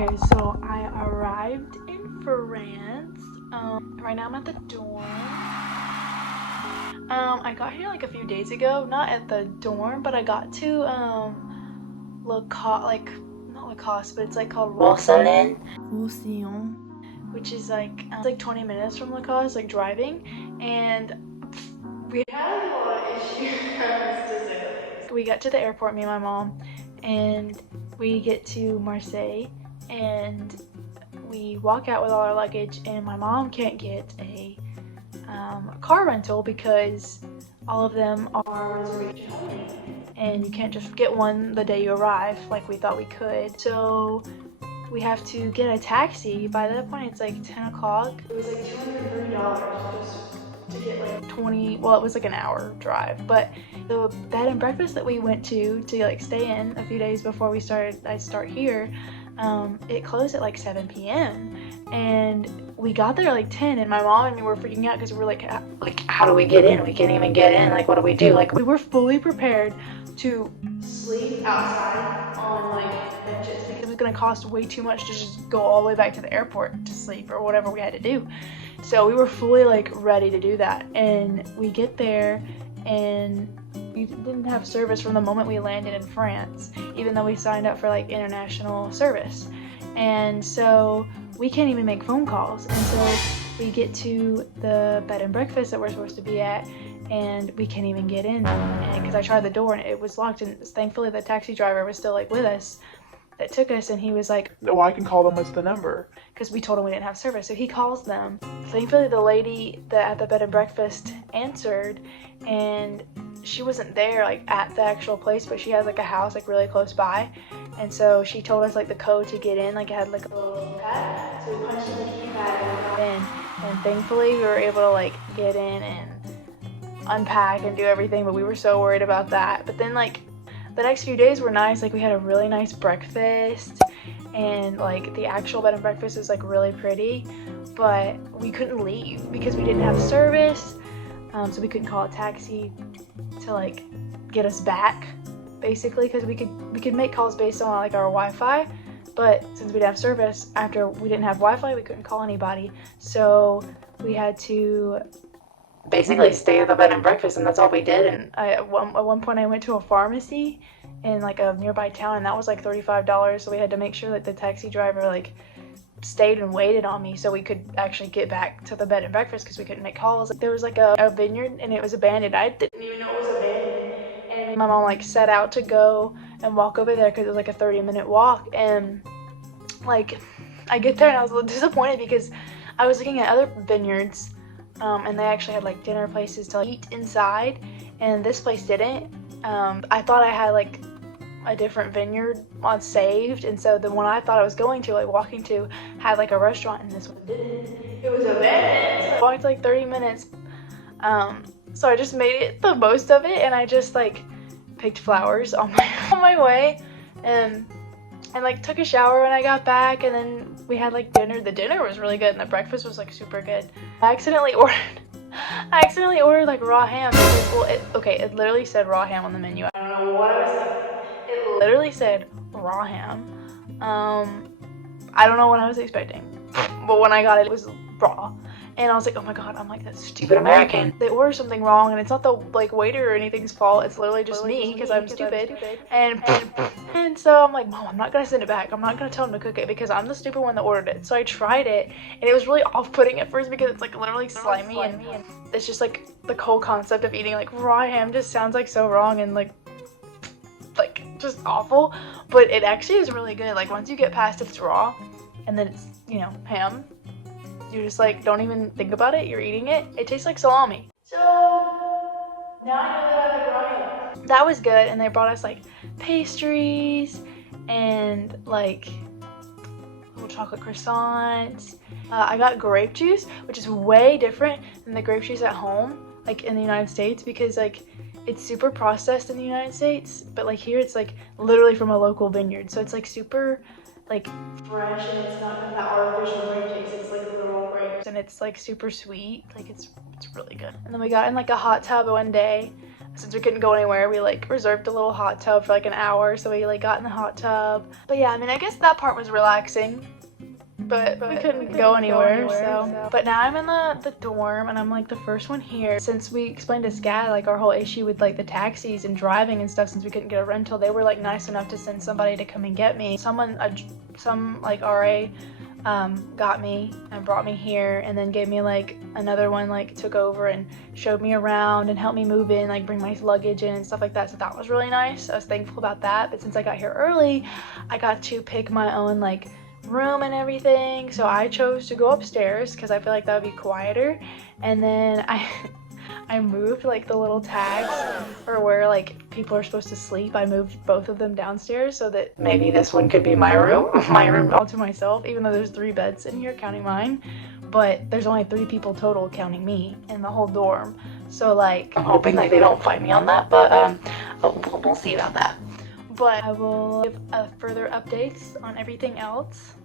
Okay, so I arrived in France. Right now I'm at the dorm. I got here like a few days ago, not at the dorm, but I got to Lacoste, like not Lacoste, but it's like called Roussillon, which is like it's like 20 minutes from Lacoste, like driving, and we had a lot of issues to say the least. We got to the airport, me and my mom, and we get to Marseille, and we walk out with all our luggage, and my mom can't get a car rental because all of them are reservation only, and you can't just get one the day you arrive like we thought we could. So we have to get a taxi. By that point it's like 10 o'clock. It was like $230 just to get like 20, well, it was like an hour drive. But the bed and breakfast that we went to like stay in a few days before I start here, it closed at like 7 p.m. and we got there at like 10, and my mom and me were freaking out because we were like, how do we get in? We can't even get in. Like, what do we do? Like, we were fully prepared to sleep outside on like benches because it was going to cost way too much to just go all the way back to the airport to sleep or whatever we had to do. So we were fully like ready to do that, and we get there and we didn't have service from the moment we landed in France, even though we signed up for like international service. And so we can't even make phone calls. And so we get to the bed and breakfast that we're supposed to be at, and we can't even get in. And because I tried the door and it was locked, and thankfully the taxi driver was still like with us that took us, and he was like, "No, I can call them. What's the number?" Because we told him we didn't have service. So he calls them. Thankfully the lady at the bed and breakfast answered, and she wasn't there like at the actual place, but she has like a house like really close by, and so she told us like the code to get in. Like it had like a little keypad, so we punched in the keypad and we got in, and thankfully we were able to like get in and unpack and do everything. But we were so worried about that. But then like the next few days were nice. Like we had a really nice breakfast, and like the actual bed and breakfast is like really pretty, but we couldn't leave because we didn't have service. So we couldn't call a taxi to like get us back, basically, because we could make calls based on like our Wi-Fi, but since we didn't have service, after we didn't have Wi-Fi, we couldn't call anybody. So we had to basically stay at the bed and breakfast, and that's all we did. And at one point I went to a pharmacy in like a nearby town, and that was like $35, so we had to make sure that the taxi driver like stayed and waited on me so we could actually get back to the bed and breakfast because we couldn't make calls. There was like a vineyard, and it was abandoned. I didn't even know it was abandoned, and my mom like set out to go and walk over there because it was like a 30-minute walk. And like I get there and I was a little disappointed because I was looking at other vineyards, and they actually had like dinner places to like, eat inside, and this place didn't. I thought I had like a different vineyard on saved, and so the one I thought I was going to, like walking to, had like a restaurant, and this one didn't. It was abandoned. So I walked like 30 minutes, so I just made it the most of it, and I just like picked flowers on my way, and like took a shower when I got back, and then we had like dinner. The dinner was really good, and the breakfast was like super good. I accidentally ordered like raw ham because, well, it literally said raw ham on the menu. I don't know what I was thinking. It literally said raw ham. I don't know what I was expecting, but when I got it, it was raw, and I was like, oh my god, I'm like that stupid American. They order something wrong, and it's not the like waiter or anything's fault. It's literally just me because I'm stupid. And so I'm like, Mom, I'm not gonna send it back. I'm not gonna tell him to cook it because I'm the stupid one that ordered it. So I tried it, and it was really off-putting at first because it's like literally slimy, and it's just like the whole concept of eating like raw ham just sounds like so wrong and like just awful. But it actually is really good. Like once you get past it's raw, and then it's, you know, ham, you're just like, don't even think about it, you're eating it. It tastes like salami. So now I know that I like raw ham. That was good. And they brought us like pastries and like little chocolate croissants. I got grape juice, which is way different than the grape juice at home, like in the United States, because like it's super processed in the United States, but like here it's like literally from a local vineyard, so it's like super like fresh, and it's not got that artificial grape taste. It's like literal grapes, and it's like super sweet. Like it's really good. And then we got in like a hot tub one day, since we couldn't go anywhere, we like reserved a little hot tub for like an hour, so we like got in the hot tub. But yeah, I mean, I guess that part was relaxing, but we couldn't go anywhere, so. But now I'm in the dorm, and I'm like the first one here. Since we explained to Scad like our whole issue with like the taxis and driving and stuff, since we couldn't get a rental, they were like nice enough to send somebody to come and get me. Some like RA got me and brought me here, and then gave me like another one, like took over and showed me around and helped me move in, like bring my luggage in and stuff like that. So that was really nice. I was thankful about that. But since I got here early, I got to pick my own like room and everything, so I chose to go upstairs because I feel like that would be quieter. And then I moved like the little tags for where like people are supposed to sleep. I moved both of them downstairs so that maybe this one could be my room all to myself, even though there's 3 beds in here counting mine, but there's only 3 people total counting me in the whole dorm. So like I'm hoping like they don't fight me on that, but we'll see about that. But I will give further updates on everything else.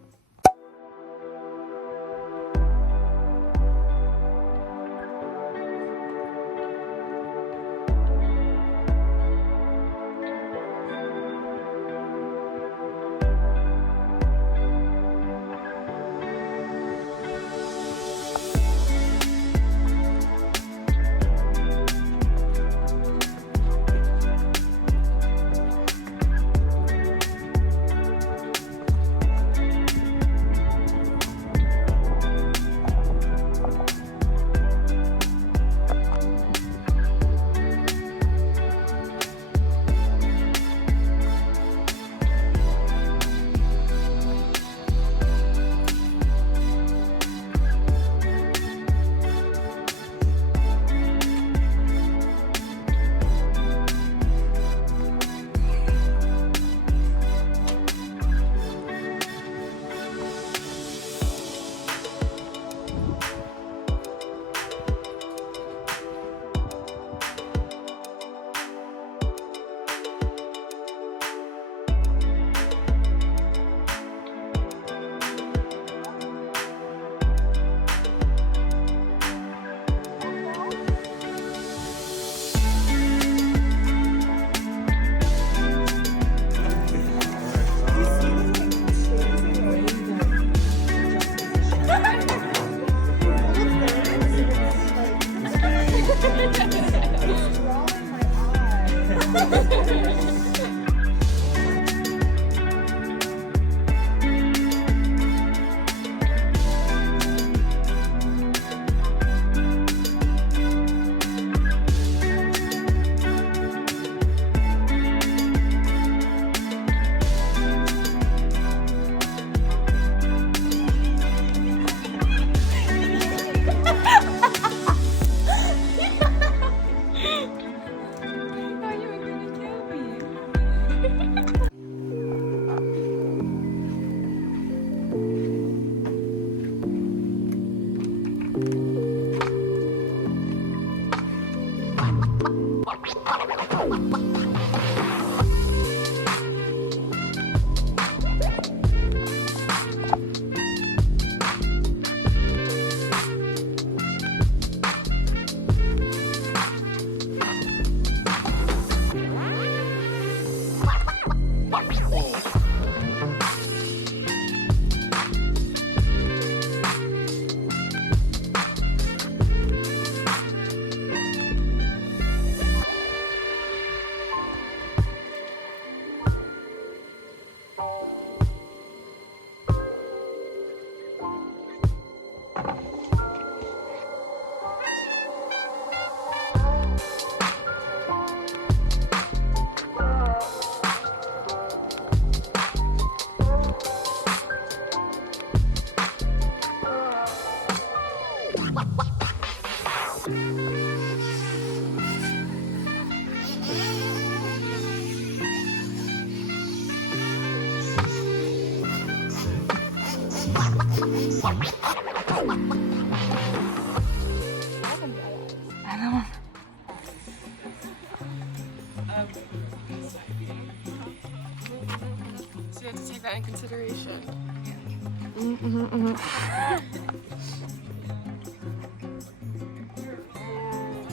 So you have to take that in consideration.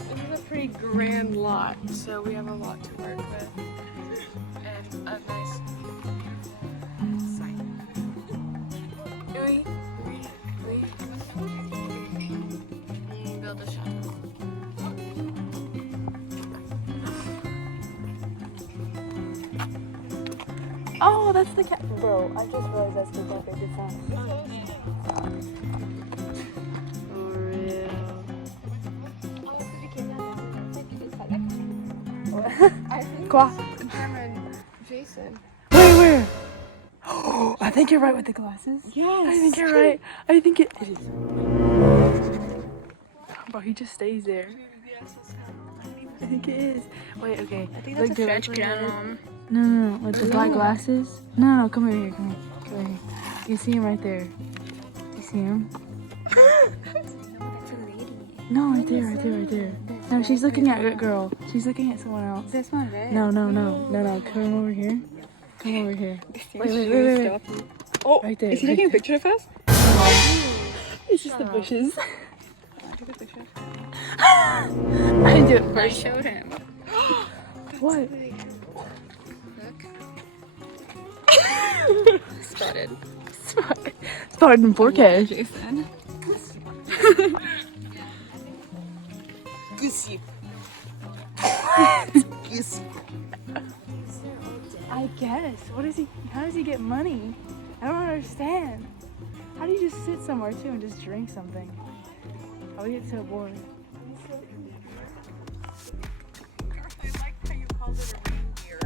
This is a pretty grand lot, so we have a lot to work with. And a nice, beautiful site. Oui. Build a chateau. Oh, that's the cat. Bro, I just realized that's the cat they found. For real. I think Quoi? Herman, Jason. Wait, where? Oh, I think you're right with the glasses. Yes. I think you're right. I think it is. Bro, he just stays there. I think it is. Wait, okay. I think Look that's a French directly at it. grandma. No. With the black glasses. No, come over here. Come here. You see him right there. You see him? No, right there. No, she's looking at that girl. She's looking at someone else. This one, right? No. Come over here. Wait. Oh, Right there. is he taking a picture of us? It's just the bushes. I took a picture. I didn't do it I first. showed him. What? Look. Spotted. Spotted in 4K. Jason. Goosey. I guess. What is he? How does he get money? I don't understand. How do you just sit somewhere too and just drink something? I would get so bored. I like how you called it a reindeer.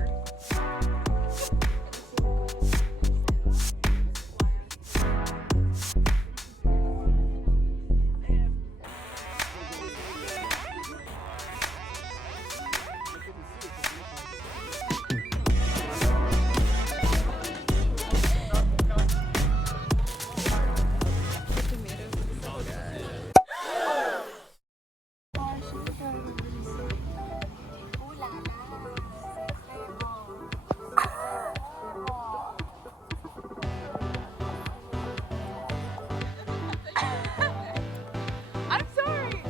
I'm sorry.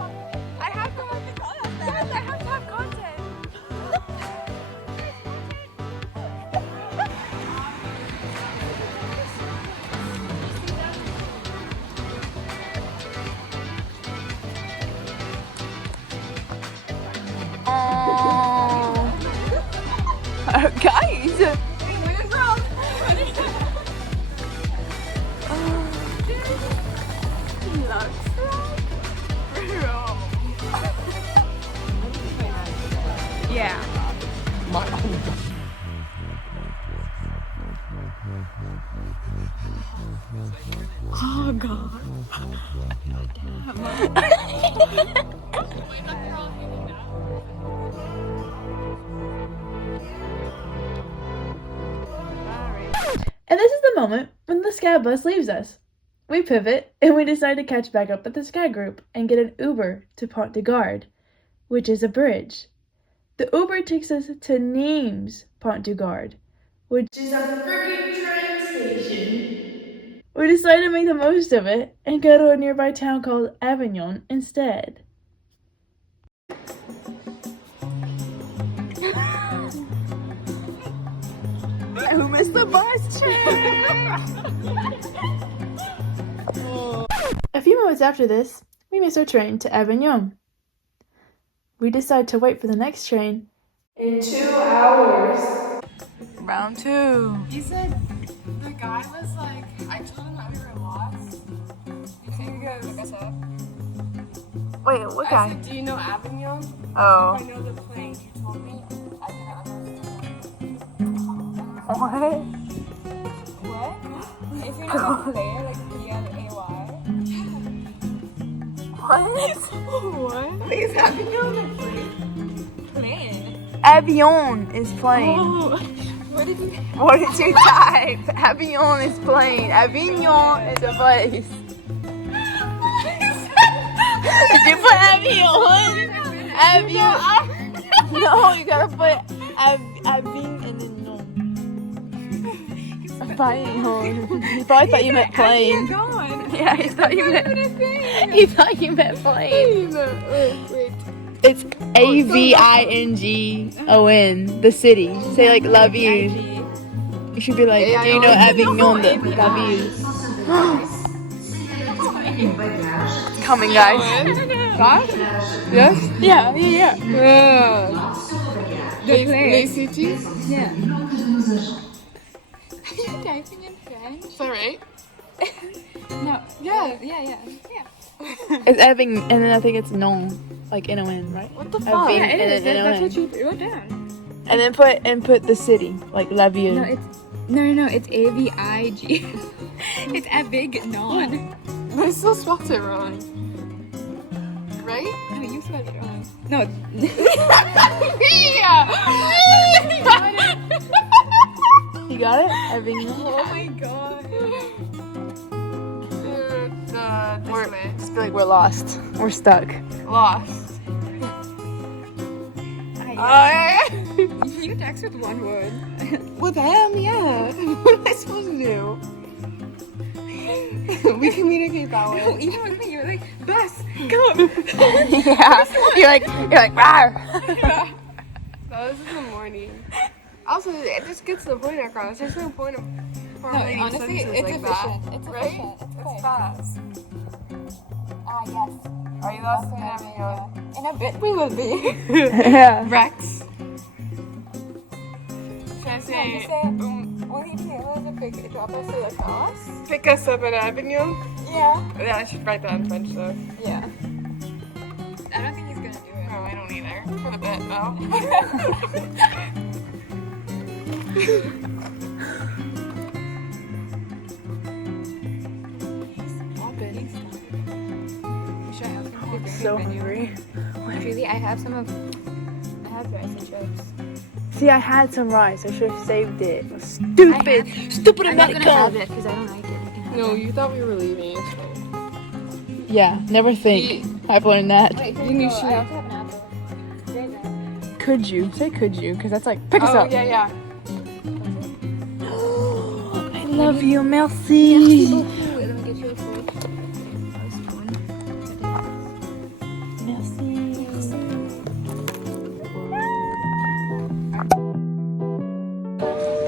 I have to have content. Yes, I have to have content. Guys. Yeah. Oh god. And this is the moment when the Scad bus leaves us. We pivot and we decide to catch back up with the Scad group and get an Uber to Pont de Garde, which is a bridge. The Uber takes us to Nimes Pont de Garde, which is a freaking train station. We decide to make the most of it and go to a nearby town called Avignon instead. Who missed the bus check? A few moments after this, we miss our train to Avignon. We decide to wait for the next train in 2 hours. Round 2. He said the guy was like, I told him that we were lost. He goes, look us up. Wait, what I guy? said, do you know Avignon? Oh. If I know the plane. You told me. I didn't understand. What? What? If you know the plane, like P-L-A-Y. What? What? Wait, is Avignon a plane? Plane? Avion is plane. Oh. What did you... What did you type? Avignon is plane. Avignon is a place. Did you put Avion? Avion. No, you gotta put Avignon and then no. Avignon. He probably thought you meant plane. Going. Yeah, he thought you meant. He thought you meant plane. Wait. It's Avingon, the city. Say like La Ville. You should be like, do you know Avignon, the La Ville? It's coming, guys. What? Yes? Yeah. The city? Yeah. Are you typing in French? Is that right? No. Yeah. Yeah. It's Avignon, and then I think it's non, like N-O-N, right? What the fuck? Avignon, Yeah, it is. and then That's what N-O-N. you wrote down. And then put the city, like La Ville. No, it's A-V-I-G. It's Avignon. I still spelled it wrong. Right? No, you spelled it wrong. No. You got it? Avignon. Oh my god. Just be like, we're lost. We're stuck. Lost. You text with one word. With him, yeah. What am I supposed to do? We communicate that way. No, even with me, you're like, bus, come. Yeah. You're like, rawr. That was in the morning. Also, it just gets the point across. There's no point of formulating honestly, sentences it's like efficient. that. It's right? efficient. It's quick. It's fast. Yes. Are you lost in Avignon? In a bit, we will be. Yeah. Rex. Should I Yeah, say, just say, will he be able to drop us to Lacoste? pick us up at Avignon? Yeah. Yeah, I should write that in French though. Yeah. I don't think he's gonna do it. No, I don't either. For a bit, though. Stop it. Should I ask him to bring So a video? hungry. Julie, I have rice and chips. See, I had some rice. I should have saved it. Stupid I'm not gonna have it because I don't like it. No, you thought we were leaving. Yeah, never think. I've learned that. Wait, You knew I she- have to have an apple. Right there. Could you? Say could you, because that's like, pick us Oh, up. yeah. I love you, merci. Let me get you a food. Merci.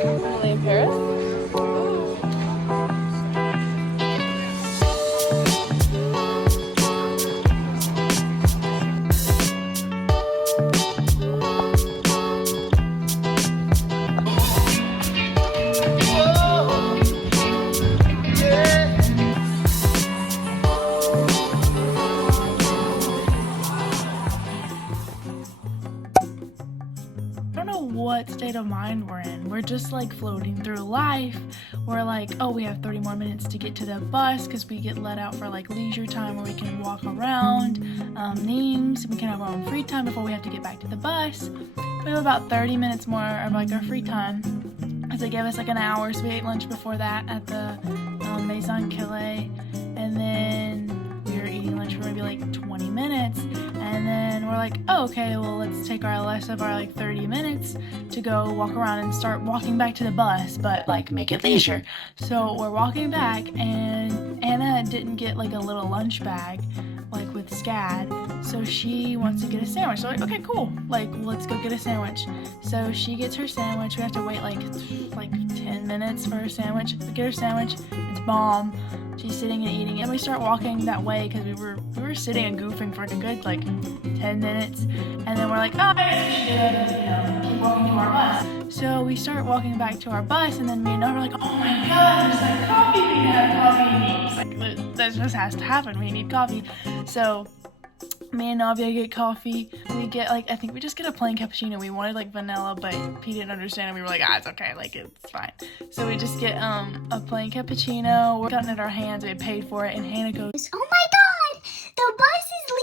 Emily in Paris? I don't know what state of mind we're in. We're just like floating through life. We're like, oh, we have 30 more minutes to get to the bus because we get let out for like leisure time where we can walk around, names. We can have our own free time before we have to get back to the bus. We have about 30 minutes more of like our free time because they gave us like an hour, so we ate lunch before that at the Maison Calais, and then we were eating lunch for maybe like 20 minutes, and then we're like, oh, okay, well, let's take our less of our like 30 minutes to go walk around and start walking back to the bus, but like make it leisure. So we're walking back, and Anna didn't get like a little lunch bag like with Scad, so she wants to get a sandwich. So like, okay, cool, like let's go get a sandwich. So she gets her sandwich. We have to wait like 10 minutes for her sandwich. We get her sandwich, it's bomb. She's sitting and eating it, and we start walking that way because we were sitting and goofing for like a good like 10 minutes, and then we're like, oh, keep walking to our bus. So we start walking back to our bus, and then me and Nova are like, oh my god, there's like coffee, we need to have coffee. Like, this just has to happen, we need coffee. So me and Navia get coffee. We get like, I think we just get a plain cappuccino. We wanted like vanilla, but P didn't understand, and we were like, it's okay, like it's fine. So we just get a plain cappuccino. We're cutting it our hands. We had paid for it, and Hannah goes, Oh my god! The bus is leaving!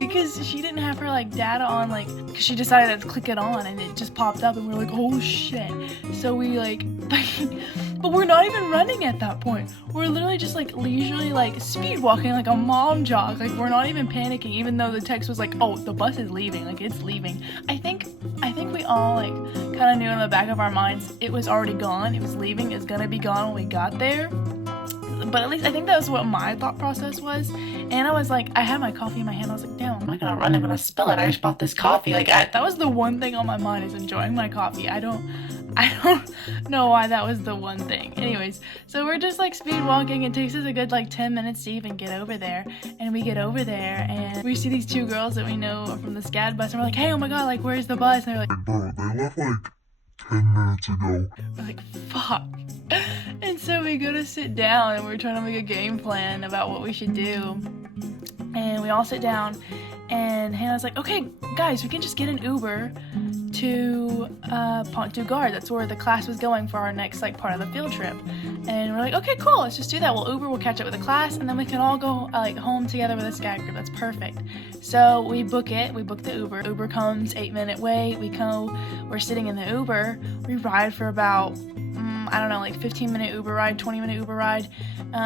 because she didn't have her like data on, like, because she decided to click it on, and it just popped up, and we were like, oh shit. So we like but we're not even running at that point. We're literally just like leisurely like speed walking like a mom jog. Like we're not even panicking, even though the text was like, oh, the bus is leaving, like it's leaving. I think we all like kind of knew in the back of our minds it was already gone, it was leaving, it's gonna be gone when we got there. But at least I think that was what my thought process was. Anna was like, I had my coffee in my hand. I was like, damn, I'm not gonna run. I'm gonna spill it. I just bought this coffee. Like, that was the one thing on my mind, is enjoying my coffee. I don't know why that was the one thing. Anyways, so we're just like speed walking. It takes us a good like 10 minutes to even get over there. And we get over there and we see these two girls that we know from the Scad bus. And we're like, hey, oh my God, like, where's the bus? And they're like, bro, they left like 10 minutes ago. we're like, fuck. And so we go to sit down and we're trying to make a game plan about what we should do. And we all sit down and Hannah's like, okay, guys, we can just get an Uber to Pont du Gard. That's where the class was going for our next like part of the field trip. And we're like, okay, cool, let's just do that. We'll Uber, we'll catch up with the class, and then we can all go like home together with a Scad group. That's perfect. So we book the Uber. Uber comes, 8-minute wait. We're sitting in the Uber. We ride for about I don't know, like 15-minute Uber ride, 20-minute Uber ride.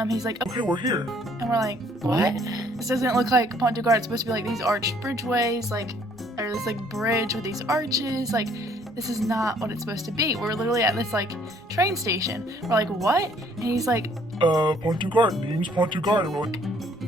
He's like, Okay, we're here. and we're like, what? This doesn't look like Pont du Gard. It's supposed to be like these arched bridgeways, like, or this like bridge with these arches. Like, this is not what it's supposed to be. We're literally at this like train station. We're like, what? And he's like, Pont du Gard, name's Pont du Gard. And we're like,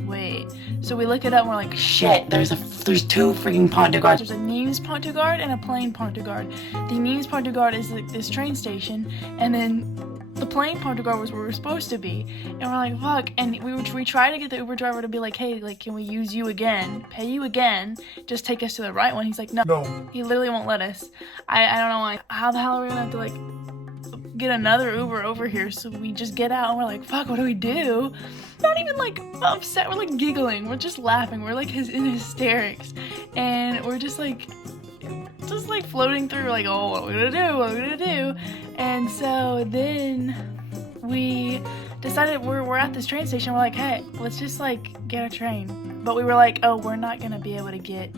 wait. So we look it up and we're like, shit, there's two freaking Pont du Gards. There's a Nimes Pont du Gard and a plain Pont du Gard. The Nimes Pont du Gard is like this train station, and then the plain Pont du Gard was where we were supposed to be. And we're like, fuck. And we try to get the Uber driver to be like, hey, like, can we use you again? Pay you again? Just take us to the right one. He's like, no. He literally won't let us. I don't know why. How the hell are we gonna have to like get another Uber over here? So we just get out and we're like, fuck, what do we do? Not even like upset, we're like giggling, we're just laughing, we're like in hysterics, and we're just like floating through, like, oh, what are we gonna do? And so then we decided we're at this train station. We're like, hey, let's just like get a train. But we were like, oh, we're not gonna be able to get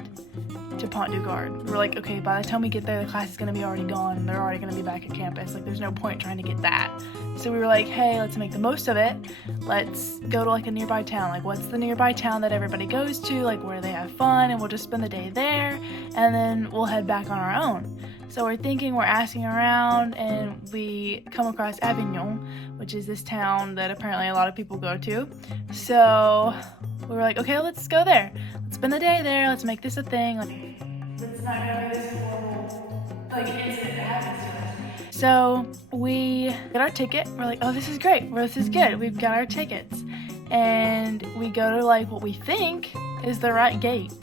to Pont du Gard. We're like, okay, by the time we get there, the class is gonna be already gone, and they're already gonna be back at campus. Like, there's no point trying to get that. So we were like, hey, let's make the most of it. Let's go to like a nearby town. Like, what's the nearby town that everybody goes to? Like, where they have fun, and we'll just spend the day there, and then we'll head back on our own. So we're asking around, and we come across Avignon, which is this town that apparently a lot of people go to. So we were like, okay, let's go there. Let's spend the day there. Let's make this a thing. Like, it's not gonna be this horrible like incident that happens to us. So we get our ticket. We're like, oh, this is great. Well, this is good. We've got our tickets. And we go to like what we think is the right gate.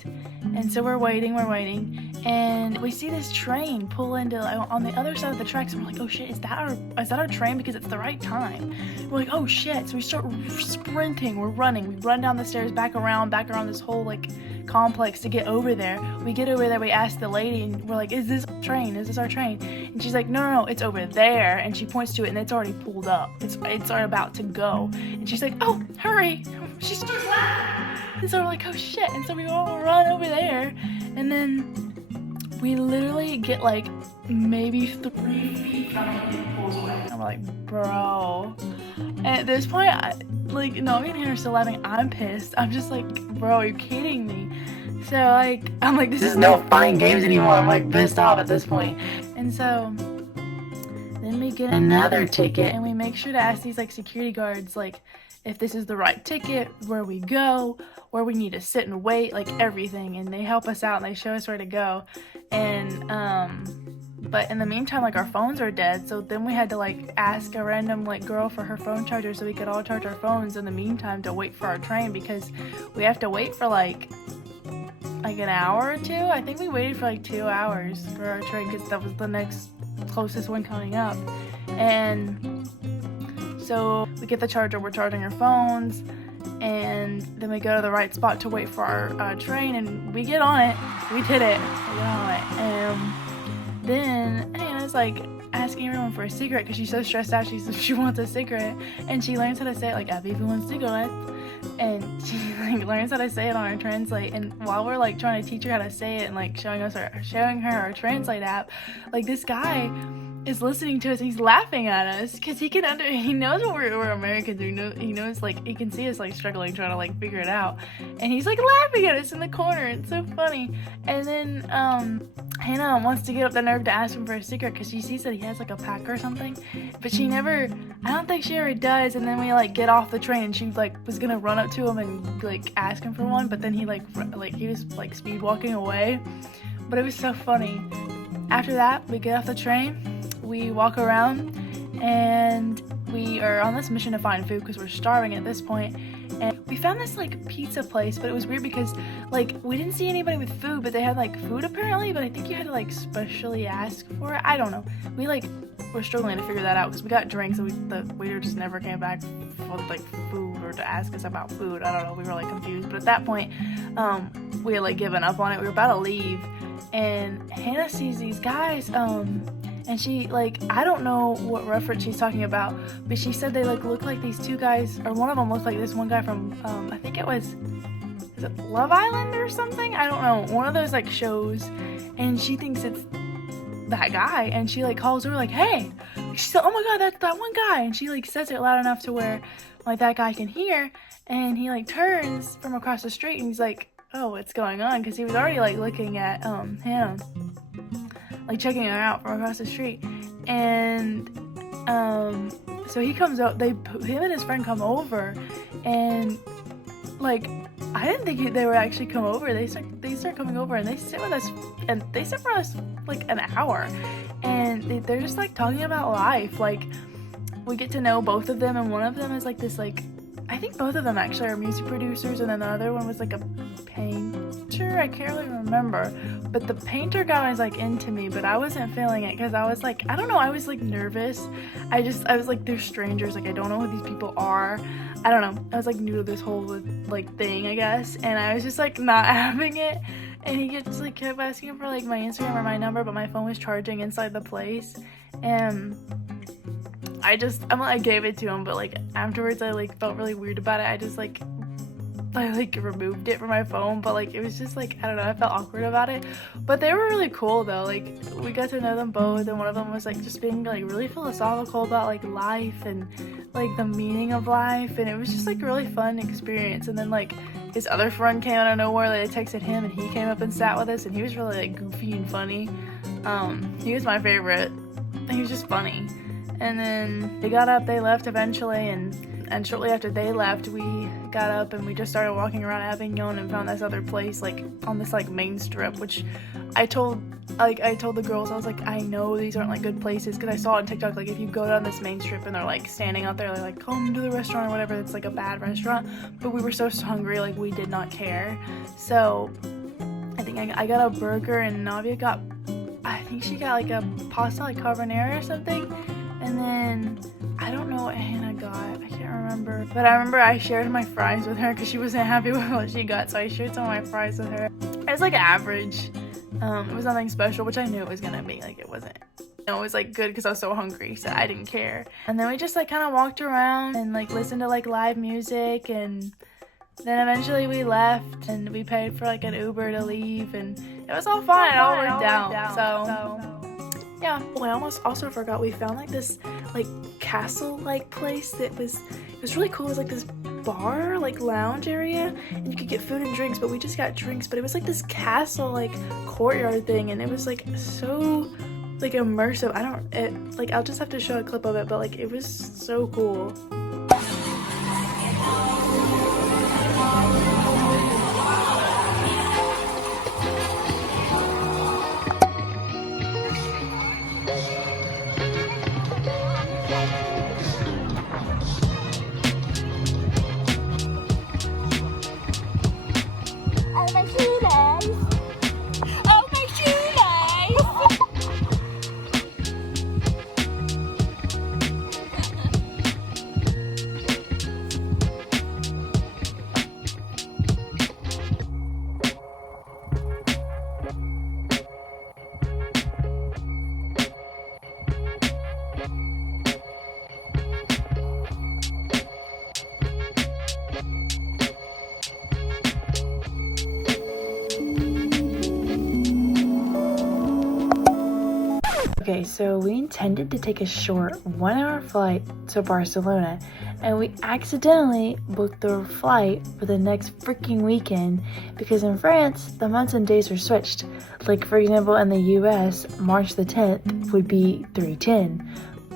And so we're waiting. And we see this train pull into on the other side of the tracks. And we're like, oh shit, is that our train? Because it's the right time. We're like, oh shit. So we start sprinting. We're running. We run down the stairs, back around this whole like complex to get over there. We get over there, we ask the lady, and we're like, is this our train? And she's like, no, it's over there. And she points to it, and it's already pulled up. It's about to go. And she's like, oh, hurry. She starts laughing. And so we're like, oh shit. And so we all run over there, and then we literally get like maybe 3 feet from it, and it pulls away. And we're like, bro. And at this point, like, no, me and him are still laughing. I'm pissed. I'm just like, bro, are you kidding me? So like, I'm like, this is no fun and games anymore. I'm like pissed off at this point. And so then we get another ticket, and we make sure to ask these like security guards like if this is the right ticket, where we go, where we need to sit and wait, like everything. And they help us out and they show us where to go. And but in the meantime, like, our phones are dead, so then we had to like ask a random like girl for her phone charger so we could all charge our phones in the meantime to wait for our train, because we have to wait for like an hour or two. I think we waited for like 2 hours for our train because that was the next closest one coming up. And so we get the charger, we're charging our phones, and then we go to the right spot to wait for our train, and we get on it. We did it. We got on it. And then Anna's like asking everyone for a cigarette because she's so stressed out. She wants a cigarette, and she learns how to say it like everyone cigarette, and she like learns how to say it on her translate. And while we're like trying to teach her how to say it and like showing her our translate app, like this guy is listening to us. He's laughing at us because he knows what we're Americans. He knows like he can see us like struggling trying to like figure it out, and he's like laughing at us in the corner. It's so funny. And then Hannah wants to get up the nerve to ask him for a secret because she sees that he has like a pack or something, but she never. I don't think she ever does. And then we like get off the train, and she like was gonna run up to him and like ask him for one, but then he he was like speed walking away. But it was so funny. After that, we get off the train. We walk around, and we are on this mission to find food because we're starving at this point. And we found this like pizza place, but it was weird because like we didn't see anybody with food, but they had like food apparently, but I think you had to like specially ask for it. I don't know. We like were struggling to figure that out because we got drinks and the waiter just never came back for like food or to ask us about food. I don't know. We were like confused, but at that point we had like given up on it. We were about to leave, and Hannah sees these guys and she, like, I don't know what reference she's talking about, but she said they, like, look like these two guys, or one of them looked like this one guy from, I think it was it Love Island or something? I don't know. One of those, like, shows, and she thinks it's that guy, and she, like, calls over, like, hey! She said, oh my god, that's that one guy! And she, like, says it loud enough to where, like, that guy can hear, and he, like, turns from across the street, and he's like, oh, what's going on? Because he was already, like, looking at, him. Like checking her out from across the street, and so he comes out. Him and his friend come over, and like I didn't think they would actually come over. They start coming over, and they sit with us, and they sit for us like an hour, and they're just like talking about life. Like we get to know both of them, and one of them is like this like. I think both of them actually are music producers, and then the other one was like a painter. I can't really remember, but the painter guy was like into me, but I wasn't feeling it because I was like, I don't know, I was like nervous. I was like, they're strangers, like I don't know who these people are. I don't know. I was like new to this whole like thing, I guess, and I was just like not having it. And he just like kept asking for like my Instagram or my number, but my phone was charging inside the place, and I gave it to him, but like afterwards I like felt really weird about it. I removed it from my phone, but like it was just like, I don't know, I felt awkward about it. But they were really cool though. Like we got to know them both, and one of them was like just being like really philosophical about like life and like the meaning of life, and it was just like a really fun experience. And then like his other friend came out of nowhere, like I texted him, and he came up and sat with us, and he was really like goofy and funny. He was my favorite. He was just funny. And then they got up, they left eventually, and shortly after they left, we got up and we just started walking around Avignon and found this other place, like, on this, like, main strip, which I told the girls, I was like, I know these aren't, like, good places, because I saw on TikTok, like, if you go down this main strip and they're, like, standing out there, they're like, come to the restaurant or whatever, it's, like, a bad restaurant, but we were so hungry, like, we did not care. So I think I got a burger, and Navia I think she got, like, a pasta, like, carbonara or something. And then, I don't know what Hannah got, I can't remember. But I remember I shared my fries with her because she wasn't happy with what she got, so I shared some of my fries with her. It was like average. It was nothing special, which I knew it was gonna be, like it wasn't. It was like good because I was so hungry, so I didn't care. And then we just like kind of walked around and like listened to like live music, and then eventually we left and we paid for like an Uber to leave, and it was all fine, it all worked out. So yeah. Oh, I almost also forgot, we found like this like castle like place that was really cool. It was like this bar, like lounge area, and you could get food and drinks, but we just got drinks, but it was like this castle like courtyard thing, and it was like so like immersive. I'll just have to show a clip of it, but like it was so cool. So we intended to take a short 1-hour flight to Barcelona, and we accidentally booked the flight for the next freaking weekend because in France, the months and days are switched. Like, for example, in the US, March the 10th would be 3/10,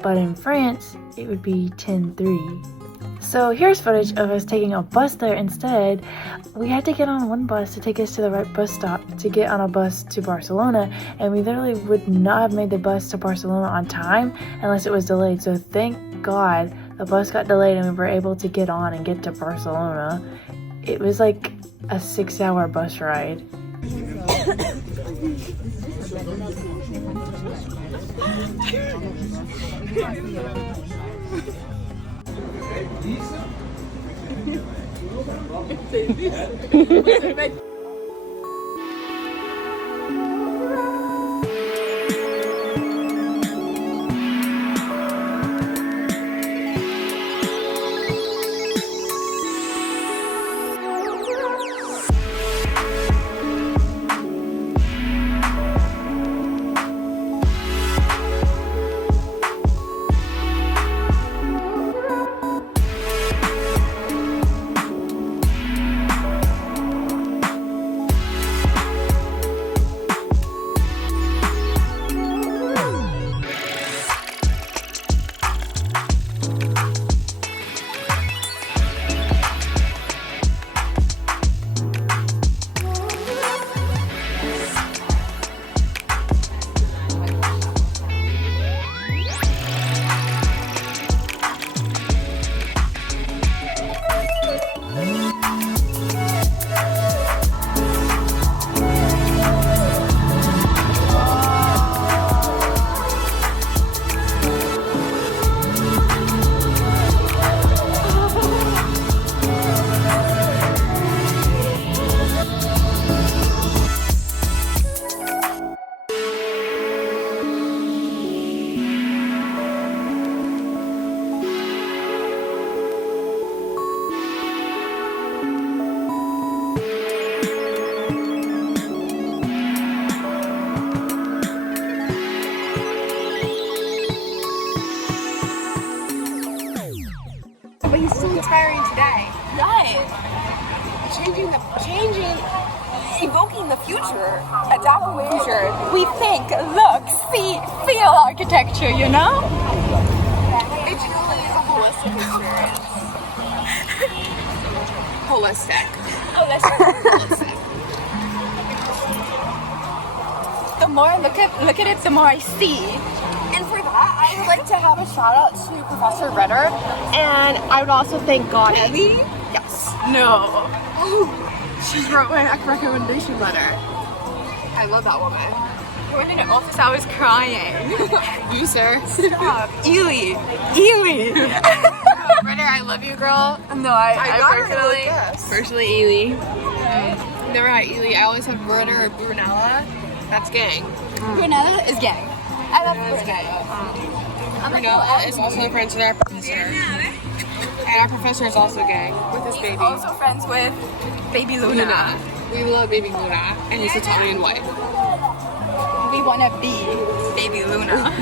but in France, it would be 10/3. So here's footage of us taking a bus there instead. We had to get on one bus to take us to the right bus stop to get on a bus to Barcelona, and we literally would not have made the bus to Barcelona on time unless it was delayed. So thank God the bus got delayed and we were able to get on and get to Barcelona. It was like a 6-hour bus ride. But he's still inspiring today. Right. Evoking the future, adapting the future. We think, look, see, feel architecture, you know? It truly is a holistic experience. Holistic. The more I look at it, the more I see. And for that, I would like to have a shout out to Professor Ritter, and I would also thank God. Ellie? Yes. No. She wrote my recommendation letter. I love that woman. When in the office, I was crying. You, sir. Stop. Ely. Ritter, I love you, girl. No, I personally Ely. Never had Ely. I always had Ritter or Brunella. That's gang. Brunella is gang. I love Brunella. Brunella is also friends with our professor. And our professor is also gay with his baby. Also friends with baby Luna. We love baby Luna, and he's Italian white. We wanna be baby Luna.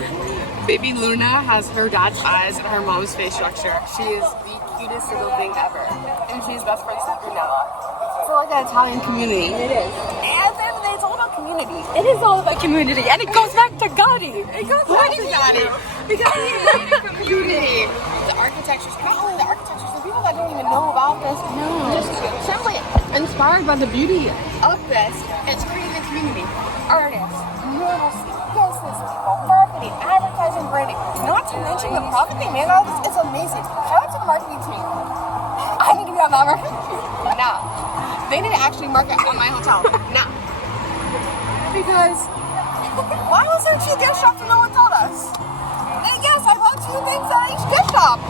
Baby Luna has her dad's eyes and her mom's face structure. She is the cutest little thing ever. And she's best friends with Brunella. It's like an Italian community. It is. And then it's all about community. It is all about community, and it goes back to Gotti. It goes back to Daddy. Because he made a community. The architectures, not only the architectures, the people that don't even know about this. No. Just simply inspired by the beauty of this. It's creating a community. Artists, murals, business people, marketing, advertising, branding. Not to mention the profit they made out of this is amazing. Shout out to the marketing team. I need to be on that marketing team. Now, they need to actually market on my hotel. Now. Because why was there 2 gift shops and no one told us? And yes, I bought 2 things at each gift shop.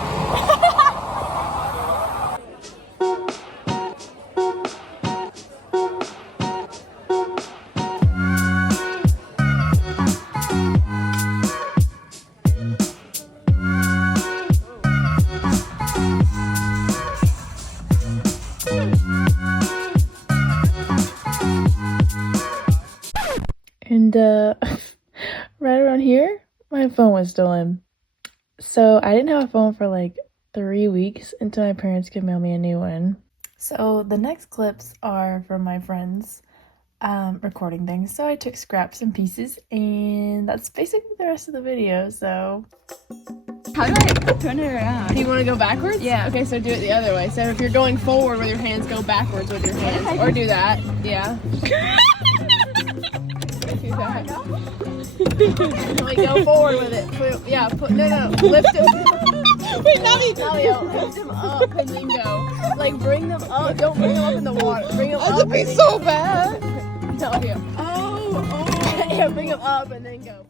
And right around here My phone was stolen. So I didn't have a phone for like 3 weeks until my parents could mail me a new one. So the next clips are from my friends recording things. So I took scraps and pieces, and that's basically the rest of the video. So How do I turn it around? Do you want to go backwards? Yeah. Okay, so do it the other way. So if you're going forward with your hands, go backwards with your hands. Or do that. Yeah. Do that. Like, go forward with it. No. Lift him. Wait, Navi, lift him up and then go. Like, bring them up. Don't bring them up in the water. Bring them up. That'd be so bad. Navi. Oh. Yeah, bring them up and then go.